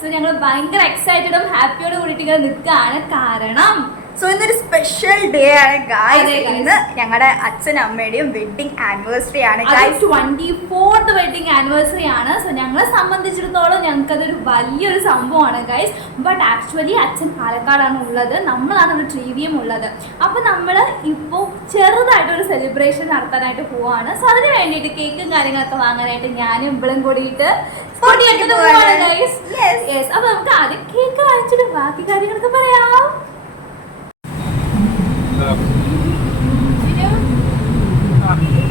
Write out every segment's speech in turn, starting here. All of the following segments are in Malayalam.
സോ ഞങ്ങൾ ഭയങ്കര എക്സൈറ്റഡും ഹാപ്പിയോട് കൂടിയിട്ട് ഇങ്ങനെ നിൽക്കുകയാണ്. കാരണം ഇന്നൊരു സ്പെഷ്യൽ ഡേ ആണ് ഗായ്സ്. ഇന്ന് ഞങ്ങളുടെ അച്ഛനും അമ്മയുടെയും വെഡിങ് ആനിവേഴ്സറി ആണ്. 24th വെഡിങ് ആനിവേഴ്സറി ആണ്. സോ ഞങ്ങളെ സംബന്ധിച്ചിടത്തോളം ഞങ്ങൾക്കതൊരു വലിയൊരു സംഭവമാണ് ഗൈസ്. ബട്ട് ആക്ച്വലി അച്ഛൻ പാലക്കാടാണ് ഉള്ളത്, നമ്മളാണ് ഇവിടെ ട്രീവിയം ഉള്ളത്. അപ്പോൾ നമ്മൾ ഇപ്പോൾ ചെറുതായിട്ടൊരു സെലിബ്രേഷൻ നടത്താനായിട്ട് പോവാണ്. സോ അതിന് വേണ്ടിയിട്ട് കേക്കും കാര്യങ്ങളൊക്കെ വാങ്ങാനായിട്ട് ഞാനും ഇവളും കൂടിയിട്ട് ഗൈസ്. അപ്പോൾ നമുക്ക് ആദ്യം കേക്ക് വാങ്ങിച്ചിട്ട് ബാക്കി കാര്യങ്ങളൊക്കെ പറയാം.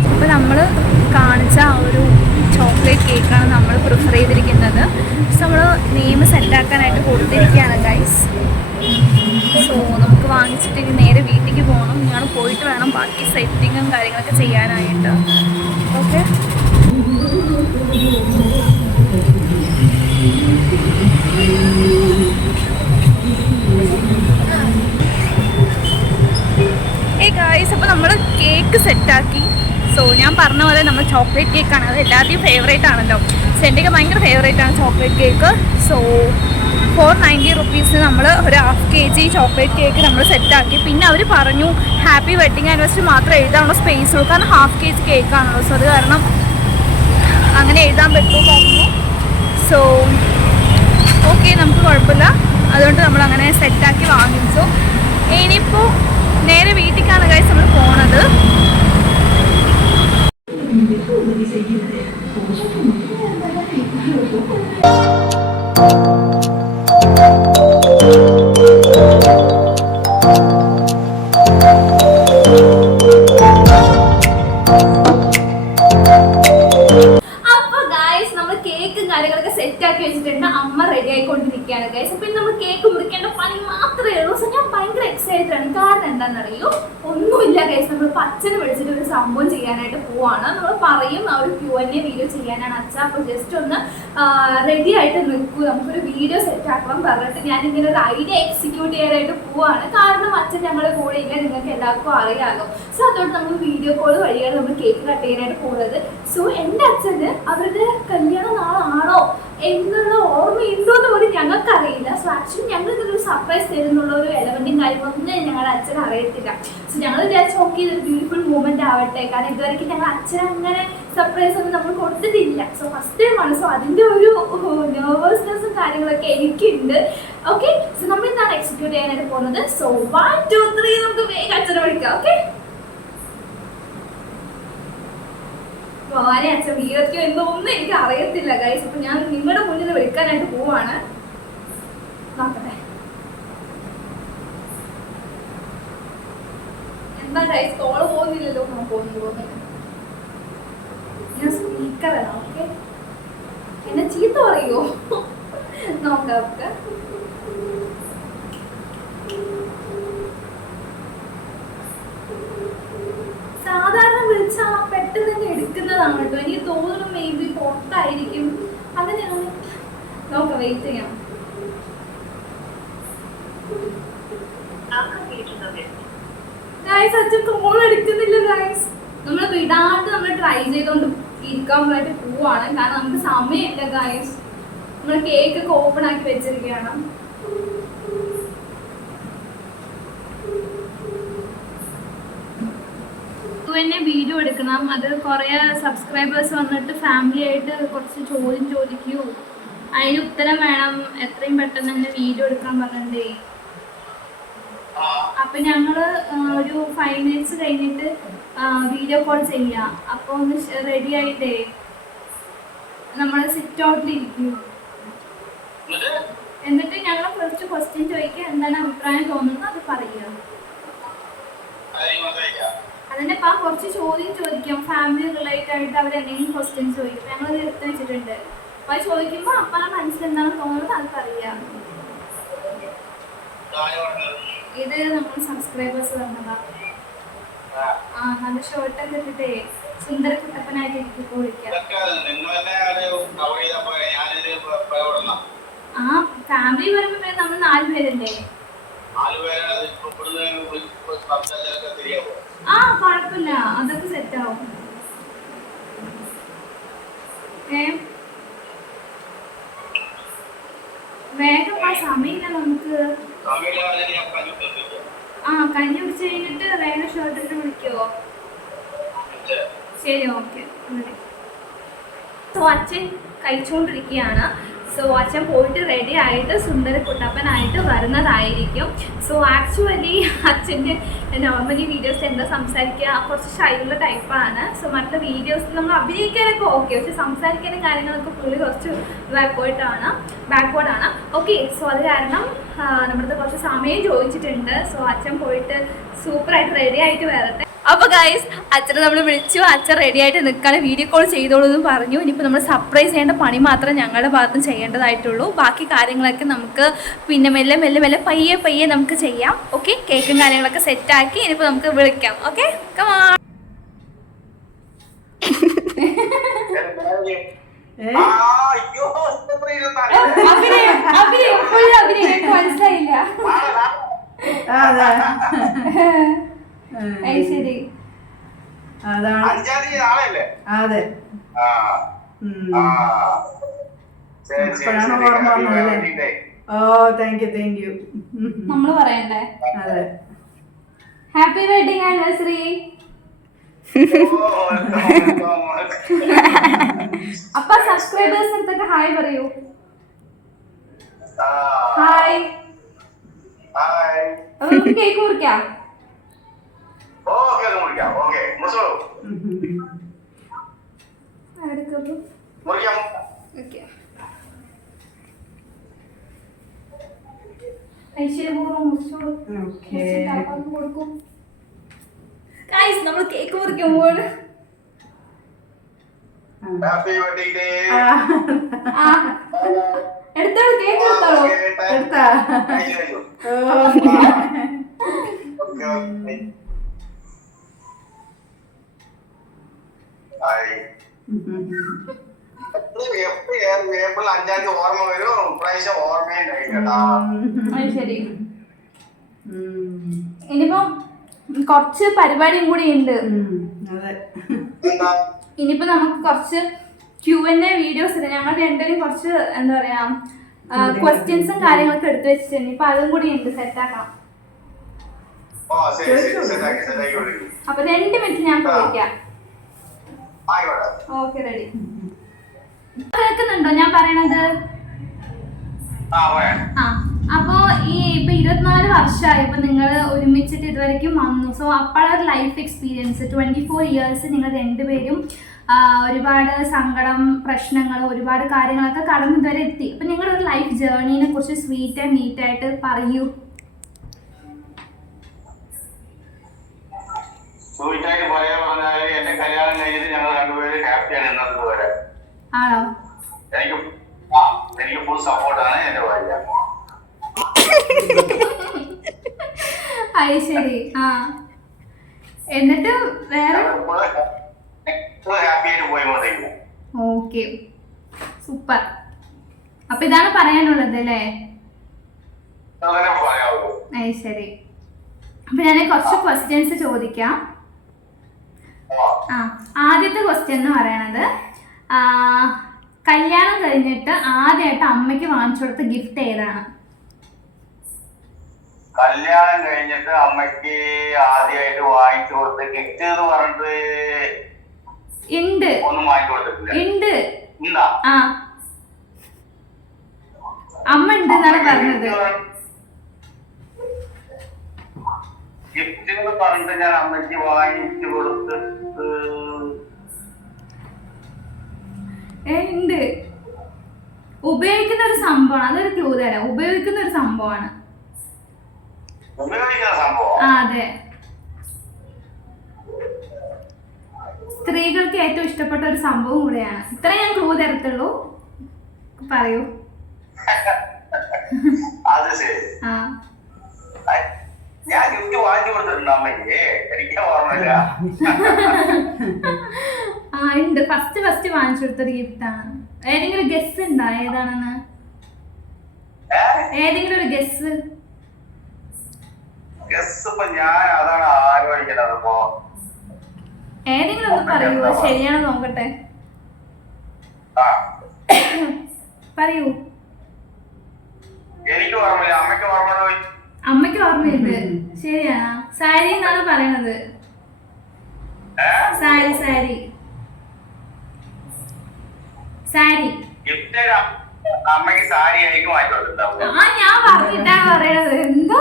അപ്പോൾ നമ്മൾ കാണിച്ച ആ ഒരു ചോക്ലേറ്റ് കേക്കാണ് നമ്മൾ പ്രിഫർ ചെയ്തിരിക്കുന്നത്. സോ നമ്മൾ നെയിം സെറ്റാക്കാനായിട്ട് കൊടുത്തിരിക്കുകയാണ് ഗൈസ്. സോ നമുക്ക് വാങ്ങിച്ചിട്ട് ഇനി നേരെ വീട്ടിലേക്ക് പോകണം. ഞങ്ങൾ പോയിട്ട് വേണം ബാക്കി സെറ്റിങ്ങും കാര്യങ്ങളൊക്കെ ചെയ്യാനായിട്ട്. Okay, guys. അപ്പോൾ നമ്മൾ കേക്ക് സെറ്റാക്കി. സോ ഞാൻ പറഞ്ഞ പോലെ നമ്മൾ ചോക്ലേറ്റ് കേക്കാണ്, അത് എല്ലാവരുടെയും ഫേവറേറ്റ് ആണല്ലോ. സോ എൻ്റെയൊക്കെ ഭയങ്കര ഫേവറേറ്റ് ആണ് ചോക്ലേറ്റ് കേക്ക്. സോ 490 റുപ്പീസിന് നമ്മൾ ഒരു 1/2 kg ചോക്ലേറ്റ് കേക്ക് നമ്മൾ സെറ്റാക്കി. പിന്നെ അവർ പറഞ്ഞു ഹാപ്പി വെഡിങ് ആനിവേഴ്സറി മാത്രം എഴുതാനുള്ള സ്പേസ് ഉള്ളൂ, കാരണം 1/2 kg കേക്കാണല്ലോ. സോ അത് കാരണം അങ്ങനെ എഴുതാൻ പറ്റുമോ പറഞ്ഞു. സോ ഓക്കെ, നമുക്ക് കുഴപ്പമില്ല. അതുകൊണ്ട് നമ്മളങ്ങനെ സെറ്റാക്കി വാങ്ങിച്ചു. ഇനിയിപ്പോൾ നേരെ വീട്ടിലേക്കാണ് ഗൈസ് നമ്മൾ പോണത്. കാര്യങ്ങളൊക്കെ സെറ്റാക്കി വെച്ചിട്ടുണ്ട്. അമ്മ റെഡി ആയിക്കൊണ്ടിരിക്കുകയാണ് ഗൈസ്. പിന്നെ നമ്മൾ കേക്ക് മുറിക്കേണ്ട പണി മാത്രമേ ഉള്ളൂ. സോ ഞാൻ ഭയങ്കര എക്സൈറ്റഡ് ആണ്. കാരണം എന്താണെന്നറിയോ, ഒന്നുമില്ല ഗൈസ്, നമ്മൾ അച്ഛനെ വിളിച്ചിട്ട് ഒരു സംഭവം ചെയ്യാനായിട്ട് പോവാണ്. നമ്മൾ പറയും ആ ഒരു Q&A വീഡിയോ ചെയ്യാനാണ് അച്ഛ. അപ്പോൾ ജസ്റ്റ് ഒന്ന് റെഡി ആയിട്ട് നിൽക്കൂ, നമുക്കൊരു വീഡിയോ സെറ്റ് ആക്കണം പറഞ്ഞിട്ട് ഞാനിങ്ങനെ ഒരു ഐഡിയ എക്സിക്യൂട്ട് ചെയ്യാനായിട്ട് പോവാണ്. കാരണം അച്ഛൻ ഞങ്ങളുടെ കൂടെ ഇല്ല, നിങ്ങൾക്ക് എല്ലാവർക്കും അറിയാമല്ലോ. സോ അതുകൊണ്ട് നമ്മൾ വീഡിയോ കോൾ വഴിയാണ് നമ്മൾ കേക്ക് കട്ട് ചെയ്യാനായിട്ട് പോകുന്നത്. സോ എൻ്റെ അച്ഛന് അവരുടെ കല്യാണം നാളാണോ എന്നുള്ള ഓർമ്മയുണ്ടോ എന്ന് പോലും ഞങ്ങൾക്കറിയില്ല. സോ ആക്ച്വലി ഞങ്ങൾ ഇതൊരു സർപ്രൈസ് തരുന്നുള്ള ഒരു എലമെന്റും കാര്യങ്ങളൊന്നും ഞങ്ങളുടെ അച്ഛന് അറിയത്തില്ല. സോ ഞങ്ങൾ വിചാരിച്ച് ഓക്കെ ഇതൊരു ബ്യൂട്ടിഫുൾ മൂമെന്റ് ആവട്ടെ, കാരണം ഇതുവരെയ്ക്ക് ഞങ്ങൾ അച്ഛൻ അങ്ങനെ സർപ്രൈസ് ഒന്നും നമ്മൾ കൊടുത്തിട്ടില്ല. സോ ഫസ്റ്റ് ടൈമാണ്. സോ അതിൻ്റെ ഒരു നെർവസ്നെസ്സും കാര്യങ്ങളൊക്കെ എനിക്കുണ്ട്. ഓക്കെ, സോ നമ്മൾ ഇതാണ് എക്സിക്യൂട്ട് ചെയ്യാനായിട്ട് പോകുന്നത്. സോ 1 2 3 നമുക്ക് വേഗം അച്ഛനെ വിളിക്കാം. ഓക്കെ, വളരെ അച്ഛൻ വീരൊക്കെ എന്നൊന്നും എനിക്ക് അറിയത്തില്ല ഗൈസ്. അപ്പൊ ഞാൻ നിങ്ങളുടെ മുന്നിൽ വിളിക്കാനായിട്ട് പോവാണ്. നോക്കട്ടെ എന്താ ഗൈസ്, കോള് പോകുന്നില്ലല്ലോ. പോകുന്നില്ല, ഞാൻ സ്പീക്കറാണ്. ഓക്കെ, എന്നെ ചീത്ത പറയുമോ? നോക്കാം. സാധാരണ വിളിച്ചാൽ പെട്ടെന്ന് തന്നെ എടുക്കുന്നതാണ് കേട്ടോ. എനിക്ക് തോന്നുന്നു മേ ബി പുറത്തായിരിക്കും. അങ്ങനെയാണ്. നോക്കാം, വെയിറ്റ് ചെയ്യാം. ഗൈസ്, അച്ഛൻ കോൾ എടുക്കുന്നില്ല ഗൈസ്. നമ്മൾ വിടാണ്ട് നമ്മൾ ട്രൈ ചെയ്തോണ്ട് ഇരിക്കാനായിട്ട് പോവാണ്. കാരണം നമുക്ക് സമയമില്ല ഗൈസ്. നമ്മൾ കേക്കൊക്കെ ഓപ്പൺ ആക്കി വെച്ചിരിക്കുകയാണ്. എന്നെ വീഡിയോ എടുക്കണം, അത് കുറേ സബ്സ്ക്രൈബേഴ്സ് വന്നിട്ട് ഫാമിലി ആയിട്ട് കുറച്ച് ചോദ്യം ചോദിക്കൂ, അതിന് ഉത്തരം വേണം, എത്രയും പെട്ടെന്ന് തന്നെ വീഡിയോ എടുക്കാൻ പറഞ്ഞിട്ടേ. അപ്പം ഞങ്ങൾ ഒരു 5 minutes കഴിഞ്ഞിട്ട് വീഡിയോ കോൾ ചെയ്യാം. അപ്പോൾ ഒന്ന് റെഡി ആയിട്ടേ നമ്മൾ സിറ്റ് ഔട്ടിലിരിക്കൂ. എന്നിട്ട് ഞങ്ങൾ കുറച്ച് ക്വസ്റ്റ്യൻ ചോദിക്കുക, എന്താണ് അഭിപ്രായം തോന്നുന്നത് അത് പറയുക. അതിൻ്റെ അപ്പം കുറച്ച് ചോദ്യം ചോദിക്കാം, ഫാമിലി റിലേറ്റഡ് ആയിട്ട് അവരെന്തെങ്കിലും ക്വസ്റ്റ്യൻസ് ചോദിക്കും. ഞങ്ങൾ എടുത്ത് വെച്ചിട്ടുണ്ട്. അപ്പോൾ അത് ചോദിക്കുമ്പോൾ അപ്പം മനസ്സിൽ എന്താണ് തോന്നുന്നത് അത് പറയുക. ഇത് നമ്മൾ സബ്സ്ക്രൈബേഴ്സ് തന്നതാണ്. നല്ല ഷോർട്ടൊക്കെ ഇട്ടിട്ടേ സുന്ദര കുട്ടപ്പനായിട്ട് എനിക്ക് വിളിക്കാം. ഫാമിലി വരുമ്പോ നമ്മൾ 4 പേരല്ലേ? കുഴപ്പമില്ല, അതൊക്കെ സെറ്റ് ആവും. സമയമില്ല നമുക്ക്. ആ കഞ്ഞി കുടിച്ച് കഴിഞ്ഞിട്ട് വേഗം ഷർട്ട് ഇട്ട് വിളിക്കുവോ? ശരി, ഓക്കെ. സോ അച്ഛൻ കഴിച്ചുകൊണ്ടിരിക്കുകയാണ്. സോ അച്ഛൻ പോയിട്ട് റെഡി ആയിട്ട് സുന്ദര കുട്ടപ്പനായിട്ട് വരുന്നതായിരിക്കും. സോ ആക്ച്വലി അച്ഛൻ്റെ നോർമലി വീഡിയോസിൽ എന്താ സംസാരിക്കുക കുറച്ച് ഷൈലുള്ള ടൈപ്പാണ്. സോ മറ്റുള്ള വീഡിയോസിൽ നമ്മൾ അഭിനയിക്കാനൊക്കെ ഓക്കെ, പക്ഷെ സംസാരിക്കാനും കാര്യങ്ങളൊക്കെ പുള്ളി കുറച്ച് ബാക്ക്വേർഡാണ്. ഓക്കെ, സോ അത് കാരണം നമ്മുടെ കുറച്ച് സമയം ചോദിച്ചിട്ടുണ്ട്. സോ അച്ഛൻ പോയിട്ട് സൂപ്പറായിട്ട് റെഡി ആയിട്ട് വരട്ടെ. അപ്പോൾ ഗൈസ്, അച്ഛനെ നമ്മൾ വിളിച്ചു. അച്ഛൻ റെഡി ആയിട്ട് നിൽക്കാണ്, വീഡിയോ കോൾ ചെയ്തോളൂ എന്ന് പറഞ്ഞു. ഇനിയിപ്പോൾ നമ്മൾ സർപ്രൈസ് ചെയ്യേണ്ട പണി മാത്രം ഞങ്ങളുടെ ഭാഗത്തും ചെയ്യേണ്ടതായിട്ടുള്ളൂ. ബാക്കി കാര്യങ്ങളൊക്കെ നമുക്ക് പിന്നെ മെല്ലെ മെല്ലെ മെല്ലെ പയ്യെ നമുക്ക് ചെയ്യാം. ഓക്കെ, കേക്കും കാര്യങ്ങളൊക്കെ സെറ്റാക്കി ഇനിയിപ്പോൾ നമുക്ക് വിളിക്കാം. Okay, come on. മനസ്സിലായില്ല. ശരി, അതാണ് അതെ. ഇപ്പോഴാണ് ഓർമ്മ വന്നതല്ലേ? Oh thank you. നമ്മള് പറയണ്ടേ? അതെ. Happy wedding anniversary. അപ്പ സബ്സ്ക്രൈബേഴ്സ് അടുത്തൊക്കെ ഹായ് പറയൂ. ഹായ്. അപ്പൊ നമുക്ക് കേക്ക് മുറിക്കാം. നമ്മൾ കേക്ക് മുറിക്കുമ്പോൾ എടുത്തോളൂ, കേക്ക് എടുത്തോളൂ. എടുത്താ ഓർമ്മ വരും. പ്രാവശ്യം ഓർമ്മയുണ്ടായി. ശരി, ഇനിയിപ്പം കുറച്ച് പരിപാടിയും കൂടി ഉണ്ട്. ഇനിയിപ്പോ നമുക്ക് കുറച്ച് Q&A വീഡിയോസ് ഉണ്ട്. ഞങ്ങൾ രണ്ടുപേരും കുറച്ച് എന്താ പറയാ ക്വസ്റ്റ്യൻസും കാര്യങ്ങളൊക്കെ എടുത്തു വെച്ചിട്ടുണ്ട്. ഇപ്പൊ അതും കൂടി ഉണ്ട്, സെറ്റാക്കാം. അപ്പൊ 2 മിനിറ്റ് ഞാൻ ചോദിക്കാം. Okay, ready. കേൾക്കുന്നുണ്ടോ ഞാൻ പറയണത്? അപ്പോ ഇപ്പൊ 24 വർഷമായി ഇപ്പൊ നിങ്ങൾ ഒരുമിച്ചിട്ട് ഇതുവരെയ്ക്കും വന്നു. സോ അപ്പോഴൊരു ലൈഫ് എക്സ്പീരിയൻസ് 24 ഇയേഴ്സ് നിങ്ങൾ രണ്ടുപേരും ഒരുപാട് സങ്കടം, പ്രശ്നങ്ങൾ, ഒരുപാട് കാര്യങ്ങളൊക്കെ കടന്ന് ഇതുവരെ എത്തി. അപ്പൊ നിങ്ങളുടെ ഒരു ലൈഫ് ജേർണീനെ കുറിച്ച് സ്വീറ്റ് ആൻഡ് നീറ്റ് ആയിട്ട് പറയൂ. എന്റെ കല്യാണം കഴിഞ്ഞിട്ട് ഞങ്ങൾ രണ്ടുപേരും ഹാപ്പിയാണ് ഇന്നത്തെ വരെ. ആണോ? എനിക്ക് ഫുൾ സപ്പോർട്ടാണ് എന്റെ ഭാര്യ. അത് ശരി. എന്നിട്ട് വേറെ ഓക്കെ, സൂപ്പർ. അപ്പൊ ഇതാണ് പറയാനുള്ളത് അല്ലേ? ശരി, അപ്പൊ ഞാൻ കുറച്ച് ക്വസ്റ്റ്യൻസ് ചോദിക്കാം. ആദ്യത്തെ ക്വസ്റ്റ്യൻ എന്ന് പറയണത്, കല്യാണം കഴിഞ്ഞിട്ട് ആദ്യമായിട്ട് അമ്മയ്ക്ക് വാങ്ങിച്ചു കൊടുത്ത ഗിഫ്റ്റ് ഏതാണ്? കല്യാണം കഴിഞ്ഞിട്ട് അമ്മയ്ക്ക് ആദ്യമായിട്ട് വാങ്ങിച്ചു കൊടുത്ത ഗിഫ്റ്റ് എന്ന് പറഞ്ഞിട്ട് ഉണ്ട്. ഒന്നും വാങ്ങിച്ചു കൊടുത്തിട്ടില്ല. അമ്മ ഉണ്ട് എന്നാണ് പറഞ്ഞത്. ഗിഫ്റ്റ് എന്ന് പറഞ്ഞിട്ട് ഞാൻ അമ്മയ്ക്ക് വാങ്ങിച്ചു കൊടുത്തിട്ട് ഉണ്ട്. ഉപയോഗിക്കുന്ന ഒരു സംഭവമാണ്. അതൊരു ക്ലൂ തരാം. ഉപയോഗിക്കുന്ന ഒരു സംഭവമാണ്. അതെ, സ്ത്രീകൾക്ക് ഏറ്റവും ഇഷ്ടപ്പെട്ട ഒരു സംഭവം കൂടെയാണ്. ഇത്ര ഞാൻ ക്ലൂ തരത്തുള്ളൂ, പറയൂ. ഉണ്ട്. ഫസ്റ്റ് വാങ്ങിച്ചു കൊടുത്തൊരു ഗിഫ്റ്റാണ്. ഏതെങ്കിലും ഗസ് ഉണ്ടോ ഏതാണെന്ന്? ഏതെങ്കിലും ഒരു ഗസ്? ഏതെങ്കിലും ഒന്ന് പറയൂ, ശരിയാണോ നോക്കട്ടെ. പറയൂ. എനിക്ക് ഓർമ്മയില്ല, അമ്മയ്ക്ക് ഓർമ്മ പോയി. അമ്മയ്ക്ക് ഓർമ്മയുണ്ട്. ശരിയാണോ? സാരി എന്നാണ് പറയണത്. സാരി സാരി സാരി. അമ്മയ്ക്ക് സാരി എനിക്ക് മാറ്റി കൊടുത്തിട്ടുണ്ടാവും. ആ ഞാൻ പറഞ്ഞിട്ടാണ് പറയണത്. എന്തോ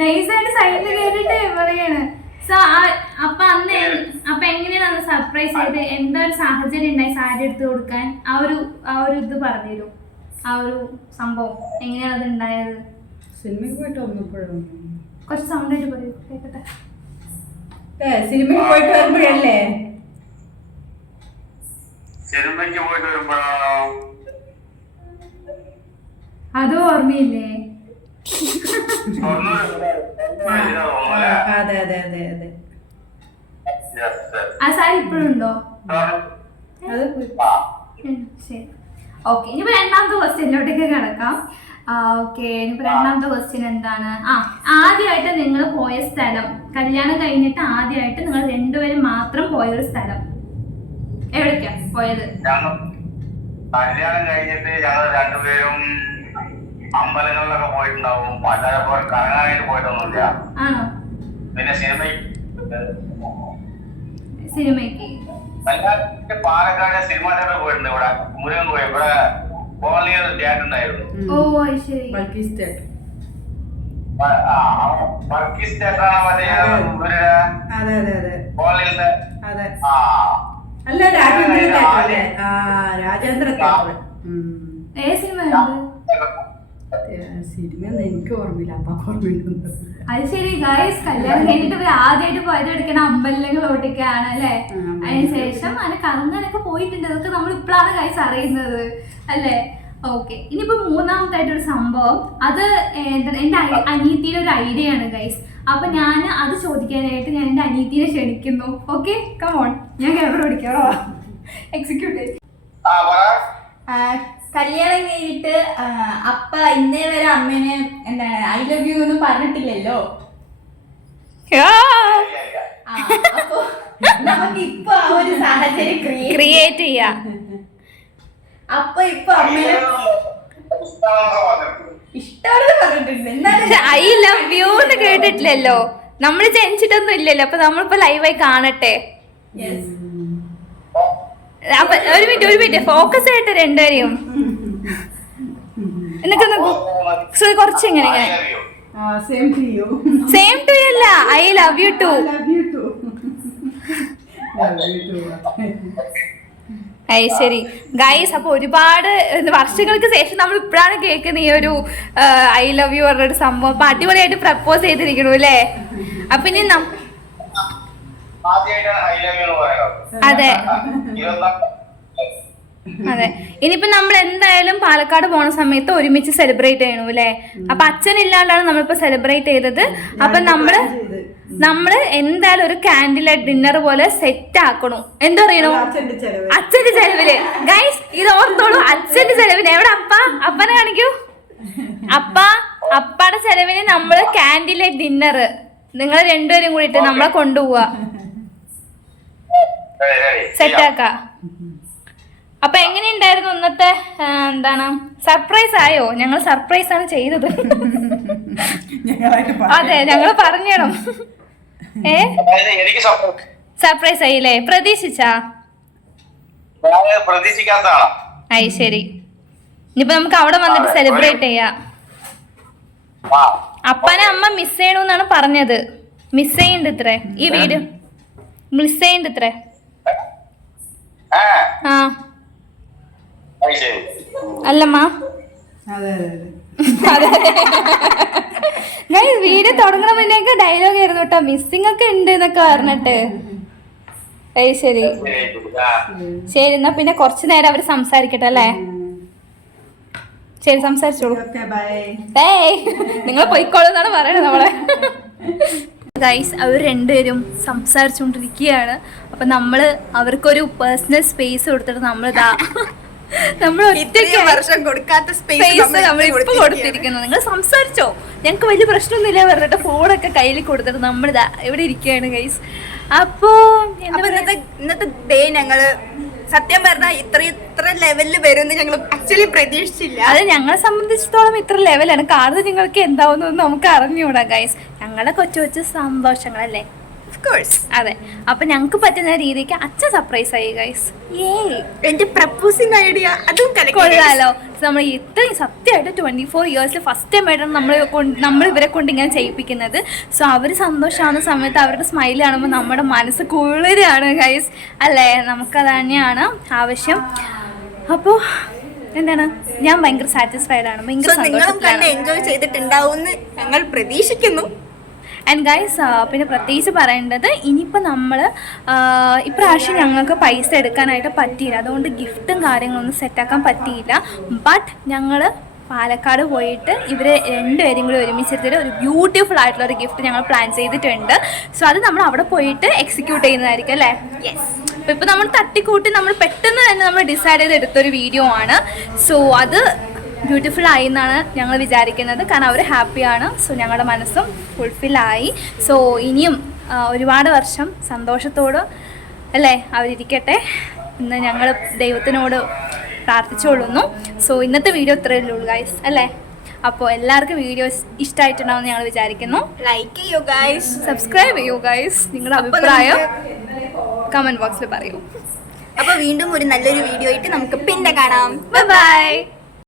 നൈസായിട്ട് സൈഡിൽ കേട്ടിട്ട് പറയാണ്. അപ്പൊ അന്ന് അപ്പൊ എങ്ങനെയാണ് സർപ്രൈസ് ചെയ്ത്? എന്താ ഒരു സാഹചര്യം ഉണ്ടായി സാരി എടുത്ത് കൊടുക്കാൻ? ആ ഒരു ഇത് പറഞ്ഞുതരും. ആ ഒരു സംഭവം എങ്ങനെയാണ് അത് ഉണ്ടായത്? സിനിമയ്ക്ക് പോയിട്ട് വന്നപ്പോഴും കുറച്ച് സൗണ്ട് ആയിട്ട് പറയൂ, കേക്കട്ടെ. സിനിമയ്ക്ക് പോയിട്ട് വരുമ്പോഴല്ലേ? സിനിമയ്ക്ക് പോയിട്ട് വരുമ്പോഴാണോ? അതും ഓർമ്മയില്ലേ? അതെ അതെ അതെ അതെ. ആ സാരി ഇപ്പോഴും ഉണ്ടോ? അത് ശരി, ഓക്കെ. ഇനിയിപ്പോ രണ്ടാമത്തെ ക്വസ്റ്റ്യനിലോട്ടേക്ക് കിടക്കാം. ഓക്കെ, ഇനിയിപ്പോ രണ്ടാമത്തെ ക്വസ്റ്റ്യൻ എന്താണ്? ആദ്യമായിട്ട് നിങ്ങൾ പോയ സ്ഥലം, കല്യാണം കഴിഞ്ഞിട്ട് ആദ്യമായിട്ട് നിങ്ങൾ രണ്ടുപേരും മാത്രം പോയൊരു സ്ഥലം എവിടേക്കാ പോയത്? കല്യാണം കഴിഞ്ഞിട്ട് ഞങ്ങൾ രണ്ടുപേരും അമ്പലങ്ങളിലൊക്കെ പോയിട്ടുണ്ടാവും, അല്ലാതെ കറങ്ങാനായിട്ട് പോയിട്ടൊന്നുമില്ല. ആണോ? പിന്നെ സിനിമയ്ക്ക് പാലക്കാട് സിനിമ തിയേറ്ററിൽ പോയിട്ടുണ്ട്. ഇവിടെ മുരുകൻ പോയി, ഇവിടെ കോളനിയിൽ തിയേറ്റർ ഉണ്ടായിരുന്നു. ഓ ശരി. ബൾക്കീസ് തിയേറ്റർ. വർക്കീസ് തിയേറ്ററാണ് മറ്റേ ഇവരുടെ അതെ അതെ അതെ കോളനിയിലത്തെ. അതെ. അല്ല, രാജേന്ദ്ര തിയേറ്റർ അല്ലേ? രാജേന്ദ്ര തിയേറ്റർ. ഏ സിനിമ? സിനിമയൊന്നും എനിക്ക് ഓർമ്മയില്ല, അപ്പൊ ഓർമ്മയില്ല. അത് ശരി ഗൈസ്, കല്യാണം കഴിഞ്ഞിട്ട് ഇവർ ആദ്യമായിട്ട് പോയത് എടുക്കണ അമ്പലങ്ങളോട്ടൊക്കെയാണ് അല്ലേ? അതിനുശേഷം അതിന് കറങ്ങാനൊക്കെ പോയിട്ടുണ്ട്. അതൊക്കെ നമ്മൾ ഇപ്പോഴാണ് ഗൈസ് അറിയുന്നത് അല്ലേ? ഓക്കെ, ഇനിയിപ്പോ മൂന്നാമത്തായിട്ടൊരു സംഭവം, അത് എന്റെ അനിയത്തിയുടെ ഒരു ഐഡിയ ആണ് ഗൈസ്. അപ്പൊ ഞാൻ അത് ചോദിക്കാനായിട്ട് ഞാൻ എന്റെ അനിയത്തിനെ ക്ഷണിക്കുന്നു. Okay, come on. ഞാൻ ക്യാമറ പിടിക്കാണോ? എക്സിക്യൂട്ടീവ്. കല്യാണം കഴിഞ്ഞിട്ട് അപ്പ ഇന്നേ വരെ അമ്മേനെ എന്താണ് ഐ ലവ് യു ഒന്നും പറഞ്ഞിട്ടില്ലല്ലോ. അപ്പൊ നമുക്ക് ഇപ്പൊ ആ ഒരു സാഹചര്യം ക്രിയേറ്റ് ചെയ്യാ. അപ്പൊ ഇപ്പൊ അമ്മേനെ ഇഷ്ടമാണെന്ന് പറഞ്ഞിട്ടുണ്ട്, എന്നാലും ഐ ലവ് യു എന്ന് കേട്ടിട്ടില്ലല്ലോ. നമ്മൾ ജനിച്ചിട്ടൊന്നും ഇല്ലല്ലോ. അപ്പൊ നമ്മളിപ്പോ ലൈവായി കാണട്ടെ. അപ്പൊ ഒരു മിനിറ്റ് ഫോക്കസ് ആയിട്ട് രണ്ടുപേരെയും എന്നൊക്കെ കുറച്ച് ഇങ്ങനെ same to you. Same to you അല്ല, ഐ ലവ് യു ടു. ശരി ഗൈസ്, അപ്പൊ ഒരുപാട് വർഷങ്ങൾക്ക് ശേഷം നമ്മൾ ഇപ്പോഴാണ് കേൾക്കുന്ന ഈ ഒരു ഐ ലവ് യു പറഞ്ഞൊരു സംഭവം. അപ്പൊ അടിപൊളിയായിട്ട് പ്രപ്പോസ് ചെയ്തിരിക്കണു അല്ലേ? അപ്പൊ ഇനി അതെ അതെ, ഇനിയിപ്പോ നമ്മൾ എന്തായാലും പാലക്കാട് പോണ സമയത്ത് ഒരുമിച്ച് സെലിബ്രേറ്റ് ചെയ്യണു അല്ലേ? അപ്പൊ അച്ഛനില്ലാണ്ടാണ് നമ്മളിപ്പോ സെലിബ്രേറ്റ് ചെയ്തത്. അപ്പൊ നമ്മള് എന്തായാലും ഒരു ക്യാൻഡിൽ ലൈറ്റ് ഡിന്നർ പോലെ സെറ്റ് ആക്കണു. എന്താ പറയണു? അച്ഛന്റെ ചെലവില്. ഗൈസ് ഇത് ഓർത്തോളൂ, അച്ഛന്റെ ചെലവില്. എവിടെ അപ്പനെ കാണിക്കൂ. അപ്പാടെ ചെലവിന് നമ്മള് ക്യാൻഡിൽ ലൈറ്റ് ഡിന്നർ നിങ്ങൾ രണ്ടുപേരും കൂടിയിട്ട് നമ്മളെ കൊണ്ടുപോവാ, സെറ്റാക്ക. അപ്പൊ എങ്ങനെയുണ്ടായിരുന്നു ഇന്നത്തെ എന്താണ് സർപ്രൈസ് ആയോ? ഞങ്ങൾ സർപ്രൈസ് ആണ് ചെയ്തത്. അതെ, ഞങ്ങൾ പറഞ്ഞണം. സർപ്രൈസ് ആയില്ലേ? പ്രതീക്ഷിച്ചാ? ആയി ശരി. ഇനിയിപ്പോ നമുക്ക് അവിടെ വന്നിട്ട് സെലിബ്രേറ്റ് ചെയ്യാം. അപ്പനെ അമ്മ മിസ് ചെയ്യണമെന്നാണ് പറഞ്ഞത്. മിസ് ചെയ്യുന്നുണ്ട് ഇത്രേ, ഈ വീട് മിസ് ചെയ്യുന്നുണ്ട് ഇത്രേ. ആ അല്ലമ്മ, ഞാൻ വീഡിയോ തുടങ്ങണ മുന്നേക്ക് ഡയലോഗ് ആയിരുന്നു കേട്ടോ, മിസ്സിംഗ് ഒക്കെ ഉണ്ട് എന്നൊക്കെ പറഞ്ഞിട്ട്. ശരി ശരി, എന്നാ പിന്നെ കുറച്ചു നേരം അവര് സംസാരിക്കട്ടെ അല്ലേ? ശരി, സംസാരിച്ചോളൂ. നിങ്ങൾ പോയിക്കോളൂന്നാണ് പറയണത് നമ്മളെ. ഗൈസ്, അവർ രണ്ടുപേരും സംസാരിച്ചുകൊണ്ടിരിക്കുകയാണ്. അപ്പൊ നമ്മള് അവർക്കൊരു പേഴ്സണൽ സ്പേസ് കൊടുത്തിട്ട് നമ്മൾ ഒറ്റയ്ക്ക് വർഷം കൊടുക്കാത്ത സ്പേസ് നമ്മൾ ഇപ്പൊ കൊടുത്തിരിക്കുന്നത്. നിങ്ങൾ സംസാരിച്ചോ, ഞങ്ങൾക്ക് വലിയ പ്രശ്നമൊന്നുമില്ല പറഞ്ഞിട്ട് ഫോണൊക്കെ കയ്യിൽ കൊടുത്തിട്ട് നമ്മളിതാ ഇവിടെ ഇരിക്കുകയാണ് ഗൈസ്. അപ്പോ ഇന്നത്തെ ഡേ ഞങ്ങള് സത്യം പറഞ്ഞാൽ ഇത്ര ലെവലിൽ വരുമെന്ന് ഞങ്ങൾ ആക്ച്വലി പ്രതീക്ഷിച്ചില്ല. അത് ഞങ്ങളെ സംബന്ധിച്ചിടത്തോളം ഇത്ര ലെവലാണ്. കാരണം നിങ്ങൾക്ക് എന്താവുന്നതെന്ന് നമുക്ക് അറിഞ്ഞുകൂടാ ഗൈസ്. ഞങ്ങളുടെ കൊച്ചു കൊച്ചു സന്തോഷങ്ങളല്ലേ. അതെ, അപ്പൊ ഞങ്ങൾക്ക് പറ്റുന്ന രീതിക്ക് അച്ഛൻ സർപ്രൈസ് ആയി ഗൈസ്. എന്റെ പ്രപ്പോസിംഗ് ഐഡിയ അതും കൊള്ളാലോ. നമ്മൾ ഇത്രയും സത്യമായിട്ട് 24 ഇയേഴ്സിൽ ഫസ്റ്റ് ടൈം ആയിട്ടാണ് നമ്മൾ ഇവരെ കൊണ്ട് ഇങ്ങനെ ചെയ്യിപ്പിക്കുന്നത്. സോ അവർ സന്തോഷമാകുന്ന സമയത്ത് അവരുടെ സ്മൈൽ കാണുമ്പോൾ നമ്മുടെ മനസ്സ് കുളിരാണ് ഗൈസ്, അല്ലേ? നമുക്കത് തന്നെയാണ് ആവശ്യം. അപ്പോൾ എന്താണ്, ഞാൻ ഭയങ്കര സാറ്റിസ്ഫൈഡ് ആണ്, ഭയങ്കര സന്തോഷത്തിലാണ്. എൻജോയ് ചെയ്തിട്ടുണ്ടാവും ഞങ്ങൾ പ്രതീക്ഷിക്കുന്നു. ആൻഡ് ഗൈസ്, പിന്നെ പ്രത്യേകിച്ച് പറയേണ്ടത്, ഇനിയിപ്പോൾ നമ്മൾ ഇപ്രാവശ്യം ഞങ്ങൾക്ക് പൈസ എടുക്കാനായിട്ട് പറ്റിയില്ല. അതുകൊണ്ട് ഗിഫ്റ്റും കാര്യങ്ങളൊന്നും സെറ്റാക്കാൻ പറ്റിയില്ല. ബട്ട് ഞങ്ങൾ പാലക്കാട് പോയിട്ട് ഇവരെ രണ്ടുപേരും കൂടി ഒരുമിച്ചെടുത്തിട്ട് ഒരു ബ്യൂട്ടിഫുൾ ആയിട്ടുള്ള ഒരു ഗിഫ്റ്റ് ഞങ്ങൾ പ്ലാൻ ചെയ്തിട്ടുണ്ട്. സോ അത് നമ്മൾ അവിടെ പോയിട്ട് എക്സിക്യൂട്ട് ചെയ്യുന്നതായിരിക്കും, അല്ലേ? അപ്പോൾ ഇപ്പോൾ നമ്മൾ തട്ടിക്കൂട്ടി നമ്മൾ പെട്ടെന്ന് തന്നെ നമ്മൾ ഡിസൈഡ് ചെയ്ത് എടുത്തൊരു വീഡിയോ ആണ്. സോ അത് ബ്യൂട്ടിഫുൾ ആയി എന്നാണ് ഞങ്ങൾ വിചാരിക്കുന്നത്. കാരണം അവർ ഹാപ്പിയാണ്. സോ ഞങ്ങളുടെ മനസ്സും ഫുൾഫില്ലായി. സോ ഇനിയും ഒരുപാട് വർഷം സന്തോഷത്തോട്, അല്ലേ, അവരിയ്ക്കട്ടെ എന്ന് ഞങ്ങൾ ദൈവത്തിനോട് പ്രാർത്ഥിച്ചുകൊള്ളുന്നു. സോ ഇന്നത്തെ വീഡിയോ ഇത്രയേ ഉള്ളൂ ഗൈസ്, അല്ലേ? അപ്പോൾ എല്ലാവർക്കും വീഡിയോസ് ഇഷ്ടമായിട്ടുണ്ടാവുമെന്ന് ഞങ്ങൾ വിചാരിക്കുന്നു. ലൈക്ക് ചെയ്യൂ ഗൈസ്, സബ്സ്ക്രൈബ് ചെയ്യൂ ഗൈസ്. നിങ്ങളുടെ അഭിപ്രായം കമൻറ്റ് ബോക്സിൽ പറയൂ. അപ്പോൾ വീണ്ടും ഒരു നല്ലൊരു വീഡിയോ ആയിട്ട് നമുക്ക് പിന്നെ കാണാം. ബൈ.